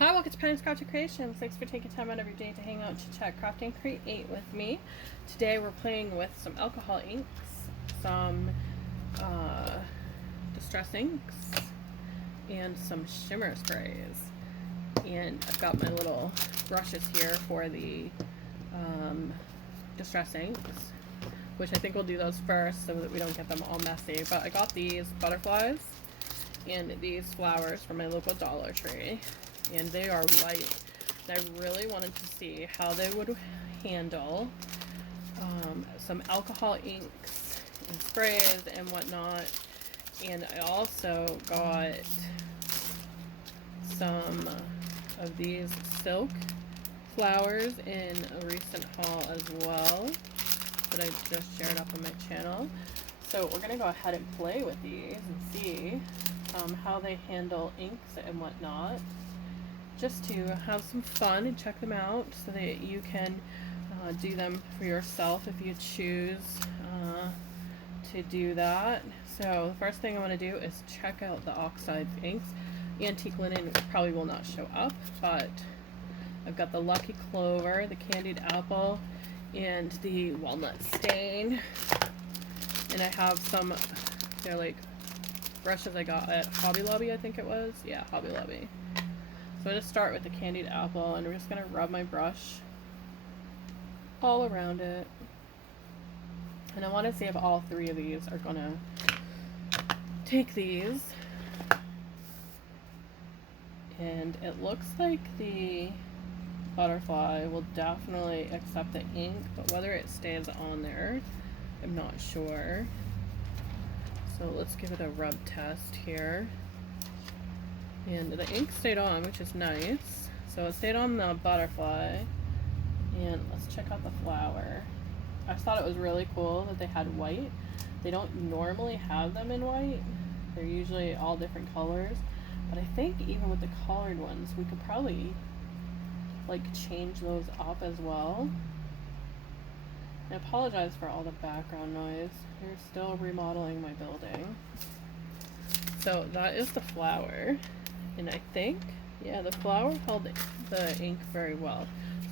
Hi, welcome to Penny's Crafted Creations. Thanks for taking time out of your day to hang out, chit chat, craft, and create with me. Today we're playing with some alcohol inks, some distress inks, and some shimmer sprays. And I've got my little brushes here for the distress inks, which I think we'll do those first so that we don't get them all messy. But I got these butterflies and these flowers from my local Dollar Tree. And they are white. And I really wanted to see how they would handle some alcohol inks and sprays and whatnot. And I also got some of these silk flowers in a recent haul as well that I just shared up on my channel. So we're going to go ahead and play with these and see how they handle inks and whatnot, just to have some fun and check them out so that you can do them for yourself if you choose to do that. So the first thing I want to do is check out the oxide inks. Antique linen probably will not show up, but I've got the Lucky Clover, the Candied Apple, and the Walnut Stain. And I have some, they're like brushes I got at Hobby Lobby, I think it was. Yeah, Hobby Lobby. So I'm going to start with the Candied Apple, and I'm just going to rub my brush all around it. And I want to see if all three of these are going to take these. And it looks like the butterfly will definitely accept the ink, but whether it stays on there, I'm not sure. So let's give it a rub test here. And the ink stayed on, which is nice. So it stayed on the butterfly. And let's check out the flower. I thought it was really cool that they had white. They don't normally have them in white. They're usually all different colors. But I think even with the colored ones, we could probably like change those up as well. I apologize for all the background noise. We're still remodeling my building. So that is the flower. And I think, yeah, the flower held the ink very well.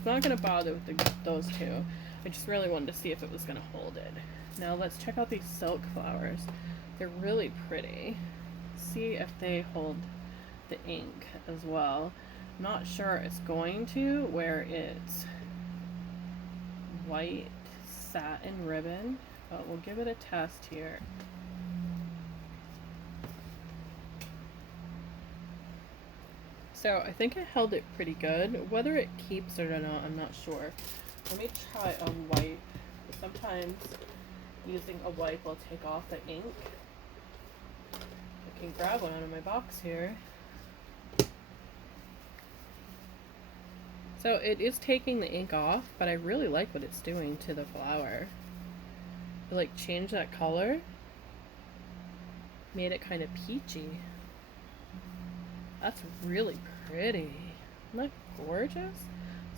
So I'm not going to bother with those two. I just really wanted to see if it was going to hold it. Now let's check out these silk flowers. They're really pretty. See if they hold the ink as well. I'm not sure it's going to, where it's white satin ribbon, but we'll give it a test here. So I think I held it pretty good. Whether it keeps it or not, I'm not sure. Let me try a wipe. Sometimes using a wipe will take off the ink. I can grab one out of my box here. So it is taking the ink off, but I really like what it's doing to the flower. It like changed that color. Made it kind of peachy. That's really pretty. Isn't that gorgeous?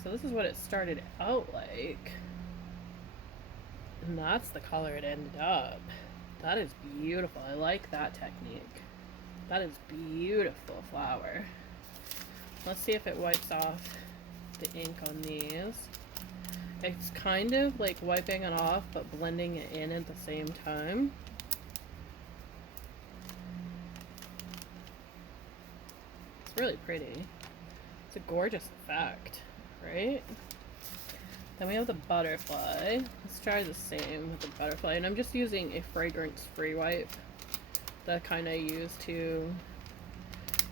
So this is what it started out like. And that's the color it ended up. That is beautiful. I like that technique. That is beautiful flower. Let's see if it wipes off the ink on these. It's kind of like wiping it off but blending it in at the same time. Really pretty. It's a gorgeous effect, right? Then we have the butterfly. Let's try the same with the butterfly. And I'm just using a fragrance-free wipe that kind I use to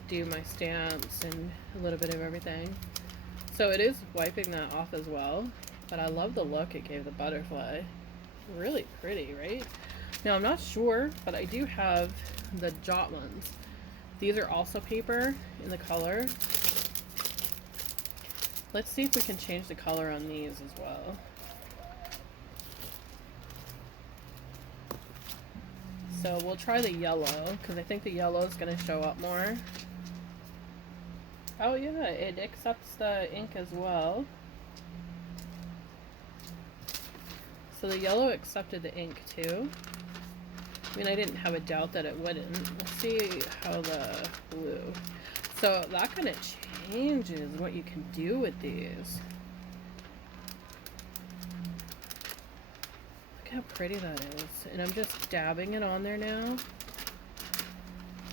do my stamps and a little bit of everything. So it is wiping that off as well. But I love the look it gave the butterfly. Really pretty, right? Now I'm not sure, but I do have the jot ones. These are also paper in the color. Let's see if we can change the color on these as well. So we'll try the yellow, because I think the yellow is going to show up more. Oh yeah, it accepts the ink as well. So the yellow accepted the ink too. I mean, I didn't have a doubt that it wouldn't. Let's see how the blue. So that kind of changes what you can do with these. Look how pretty that is. And I'm just dabbing it on there now.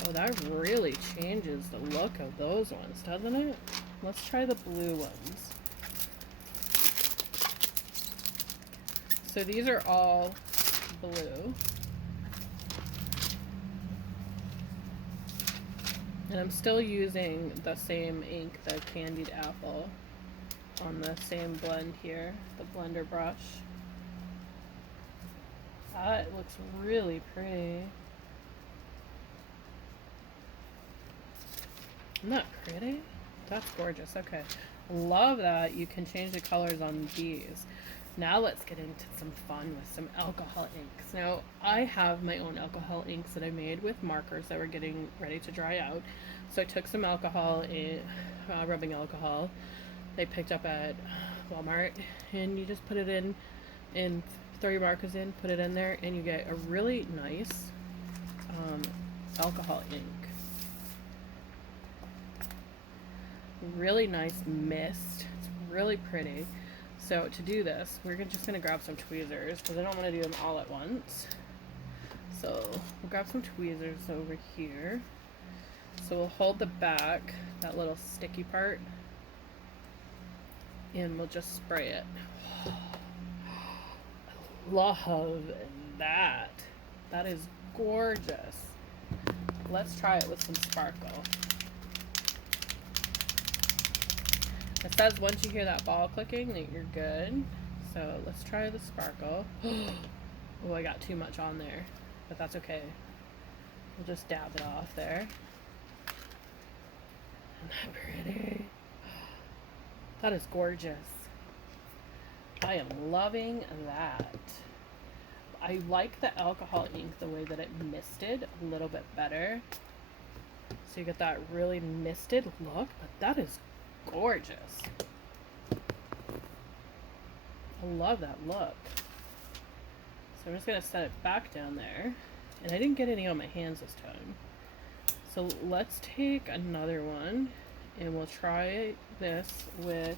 Oh, that really changes the look of those ones, doesn't it? Let's try the blue ones. So these are all blue. And I'm still using the same ink, the Candied Apple, on the same blend here, the blender brush. That looks really pretty. Isn't that pretty? That's gorgeous. Okay. Love that you can change the colors on these. Now let's get into some fun with some alcohol inks. Now, I have my own alcohol inks that I made with markers that were getting ready to dry out. So I took some alcohol, rubbing alcohol, I picked up at Walmart, and you just put it in and throw your markers in, put it in there, and you get a really nice alcohol ink. Really nice mist. It's really pretty. So to do this, we're just going to grab some tweezers because I don't want to do them all at once. So we'll grab some tweezers over here. So we'll hold the back, that little sticky part, and we'll just spray it. Love that. That is gorgeous. Let's try it with some sparkle. It says once you hear that ball clicking that you're good. So let's try the sparkle. Oh, I got too much on there, but that's okay. We'll just dab it off there. Isn't that pretty? That is gorgeous. I am loving that. I like the alcohol ink the way that it misted a little bit better. So you get that really misted look, but that is gorgeous. I love that look. So I'm just going to set it back down there. And I didn't get any on my hands this time. So let's take another one and we'll try this with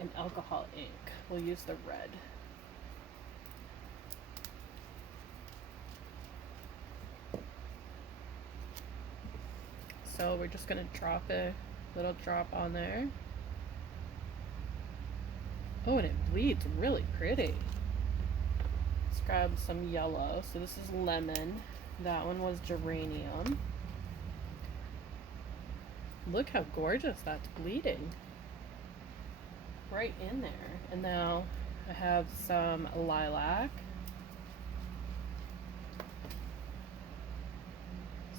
an alcohol ink. We'll use the red. So we're just going to drop a little drop on there. Oh, and it bleeds really pretty. Let's grab some yellow. So this is lemon. That one was geranium. Look how gorgeous that's bleeding. Right in there. And now I have some lilac.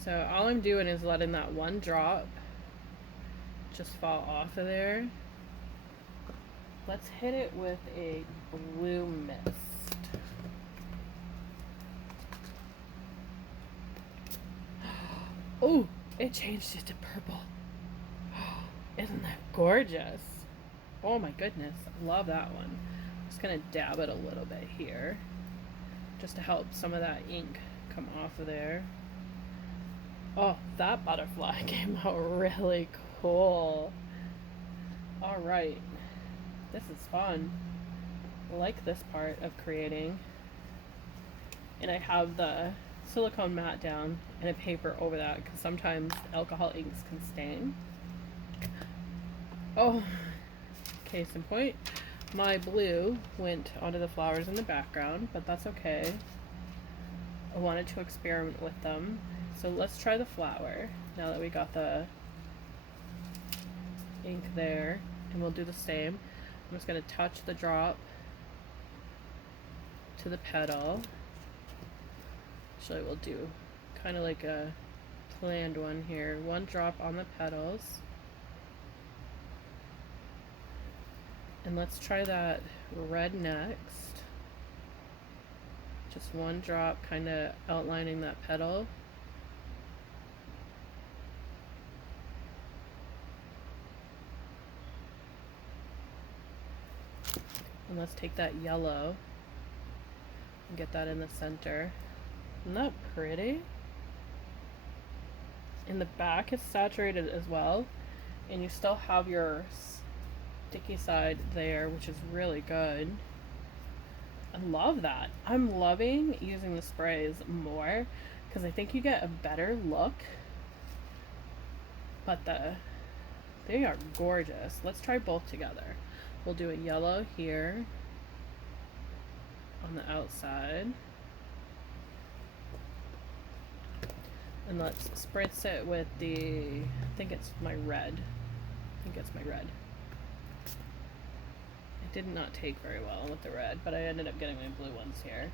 So all I'm doing is letting that one drop just fall off of there. Let's hit it with a blue mist. Oh, it changed it to purple. Isn't that gorgeous? Oh my goodness, I love that one. I'm just gonna dab it a little bit here just to help some of that ink come off of there. Oh, that butterfly came out really cool. All right, this is fun. I like this part of creating. And I have the silicone mat down and a paper over that because sometimes alcohol inks can stain. Oh, case in point, my blue went onto the flowers in the background, but that's okay. I wanted to experiment with them. So let's try the flower now that we got the ink there, and we'll do the same. I'm just going to touch the drop to the petal. Actually, we'll do kind of like a planned one here. One drop on the petals. And let's try that red next. Just one drop, kind of outlining that petal. And let's take that yellow and get that in the center. Isn't that pretty? in the back it's saturated as well, and you still have your sticky side there, which is really good. I love that. I'm loving using the sprays more because I think you get a better look. But they are gorgeous. Let's try both together. We'll do a yellow here on the outside. And let's spritz it with I think it's my red. It did not take very well with the red, but I ended up getting my blue ones here.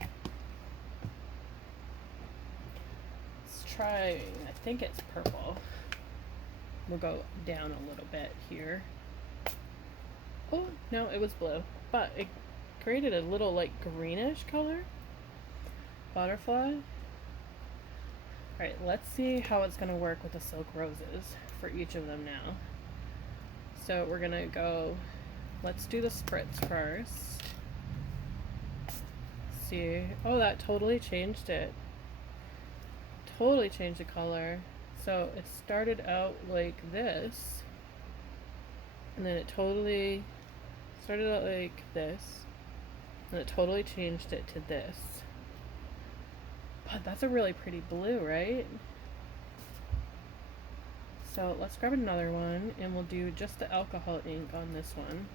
Let's try, I think it's purple. We'll go down a little bit here. Oh, no, it was blue, but it created a little like greenish color. Butterfly. Alright, let's see how it's going to work with the silk roses for each of them now. So we're going to go, let's do the spritz first. See, oh, that totally changed it. Totally changed the color. So it started out like this, and then it totally started out like this, and it totally changed it to this. But that's a really pretty blue, right? So let's grab another one, and we'll do just the alcohol ink on this one.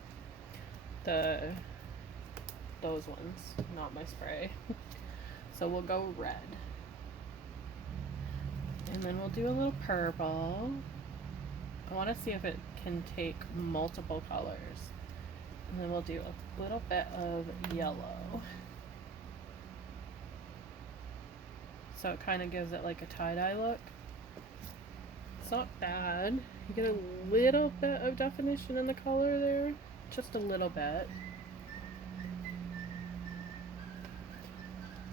Those ones, not my spray. So we'll go red. And then we'll do a little purple. I want to see if it can take multiple colors. And then we'll do a little bit of yellow. So it kind of gives it like a tie-dye look. It's not bad. You get a little bit of definition in the color there. Just a little bit.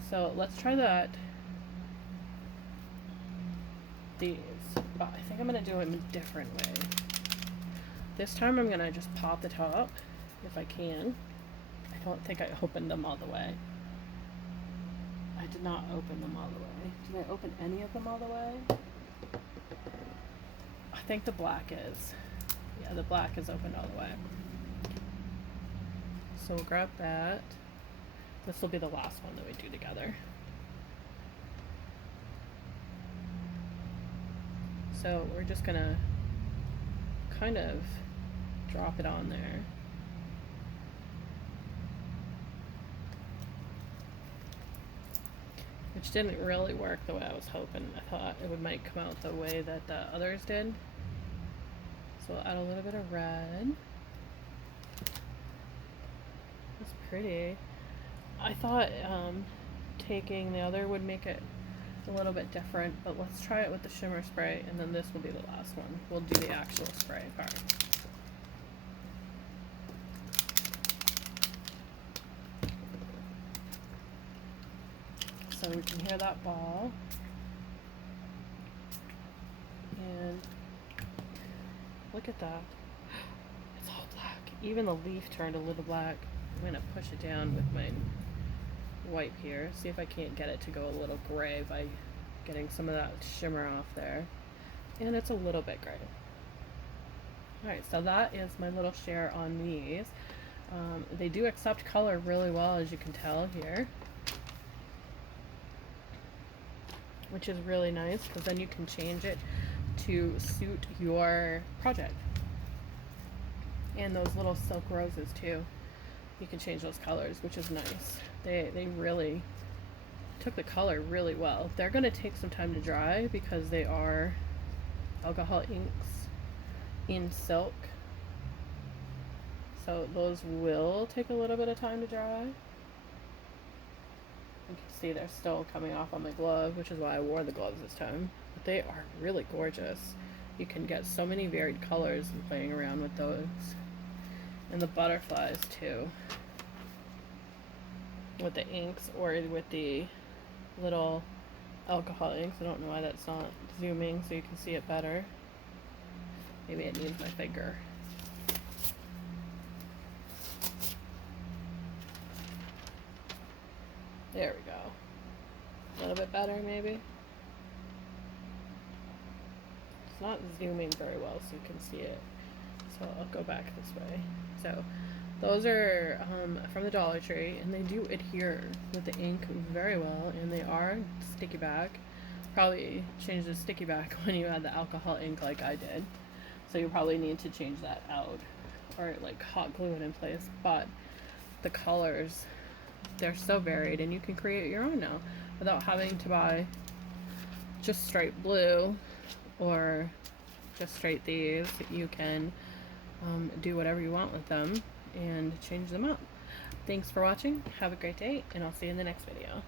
So let's try that. These, but I think I'm gonna do them a different way. This time I'm gonna just pop the top if I can. I don't think I opened them all the way. I did not open them all the way. Did I open any of them all the way? I think the black is. Yeah, the black is opened all the way. So we'll grab that. This will be the last one that we do together. So we're just gonna kind of drop it on there. Which didn't really work the way I was hoping. I thought it might come out the way that the others did. So we'll add a little bit of red. That's pretty. I thought taking the other would make it a little bit different, but let's try it with the shimmer spray, and then this will be the last one. We'll do the actual spray part. So we can hear that ball. And look at that. It's all black. Even the leaf turned a little black. I'm going to push it down with my wipe here. See if I can't get it to go a little gray by getting some of that shimmer off there. And it's a little bit gray. Alright, so that is my little share on these. They do accept color really well, as you can tell here. Which is really nice, because then you can change it to suit your project. And those little silk roses too. You can change those colors, which is nice. They really took the color really well. They're going to take some time to dry because they are alcohol inks in silk. So those will take a little bit of time to dry. You can see they're still coming off on my glove, which is why I wore the gloves this time. But they are really gorgeous. You can get so many varied colors and playing around with those. And the butterflies too. With the inks or with the little alcohol inks. I don't know why that's not zooming so you can see it better. Maybe it needs my finger. There we go. A little bit better maybe. It's not zooming very well so you can see it. So I'll go back this way. So those are from the Dollar Tree, and they do adhere with the ink very well, and they are sticky back. Probably change the sticky back when you add the alcohol ink like I did. So you probably need to change that out or like hot glue it in place. But the colors, they're so varied, and you can create your own now without having to buy just straight blue or just straight these. You can do whatever you want with them and change them up. Thanks for watching. Have a great day, and I'll see you in the next video.